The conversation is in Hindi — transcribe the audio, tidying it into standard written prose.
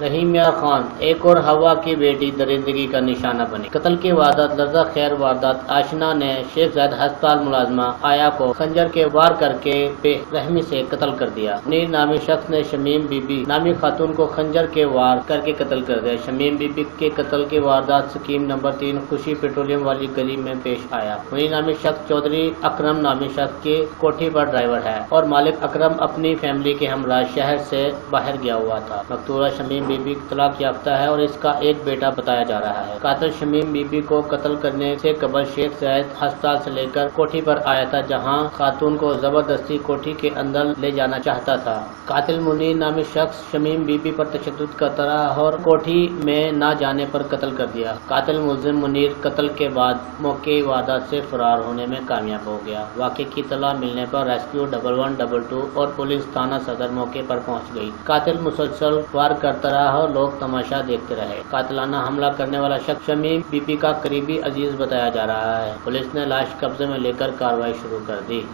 रहीमिया खान एक और हवा की बेटी दरिंदगी का निशाना बनी। कत्ल की वारदात लर्जा खैर वारदात आशना ने शेख जायद अस्पताल मुलाजमा आया को खंजर के वार करके बेरहमी से कत्ल कर दिया। मुनीर नामी शख्स ने शमीम बीबी नामी खातून को खंजर के वार करके कत्ल कर दिया। शमीम बीबी के कत्ल की वारदात स्कीम नंबर 3 खुशी पेट्रोलियम वाली गली में पेश आया। मुनीर नामी शख्स चौधरी अकरम नामी शख्स की कोठी पर ड्राइवर है और मालिक अकरम अपनी फैमिली के हमरा शहर से बाहर गया हुआ था। मकतूला शमीम बीबी तलाक याफ्ता है और इसका एक बेटा बताया जा रहा है। कातिल शमीम बीबी को कत्ल करने से कबल शेख जायद अस्पताल से लेकर कोठी पर आया था, जहां खातून को जबरदस्ती कोठी के अंदर ले जाना चाहता था। कातिल मुनीर नामी शख्स शमीम बीबी पर तशद्दुद करता रहा और कोठी में न जाने पर कत्ल कर दिया। कातिल मुलजिम मुनीर कत्ल के बाद मौके वारदात से फरार होने में कामयाब हो गया। वाक़े की तला मिलने पर रेस्क्यू 1122 और पुलिस थाना सदर मौके पर पहुंच गई। कातिल मुसलसल वार करता रहा और लोग तमाशा देखते रहे। कातिलाना हमला करने वाला शख्स शमीम बीबी का करीबी अजीज बताया जा रहा है। पुलिस ने लाश कब्जे में लेकर कार्रवाई शुरू कर दी।